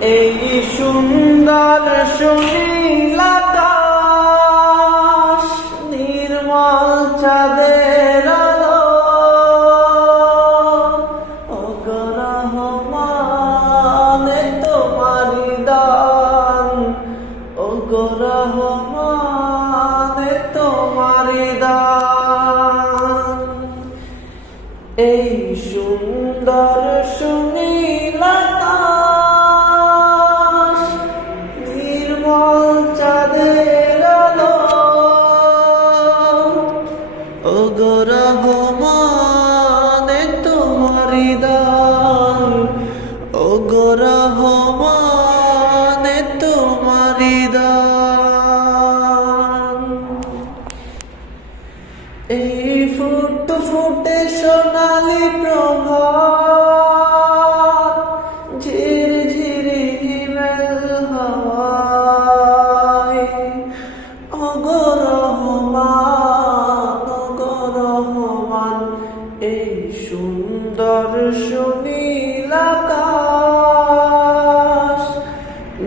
এই সুন্দর সুনীল আকাশ, নির্মল চাঁদের আলো, ওগো রহমান তোমারি দান, ওগো রহমান তোমারি দান। এই সুন্দর সুনীল আকাশ, নির্মল চাঁদের আলো, ওগো রহমান তোমারি দান, ওগো রহমান তোমারি দান। এই ফুট ফুটে সোনালি প্রভাত, ঝির ঝিরি হিমেল হাওয়ায়, ওগো রহমান, ওগো রহমান। এই সুন্দর সুনীল আকাশ,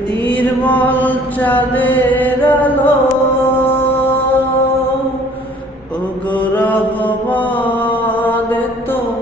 নির্মল চাঁদের আলো, ওগো রহমান তোমারি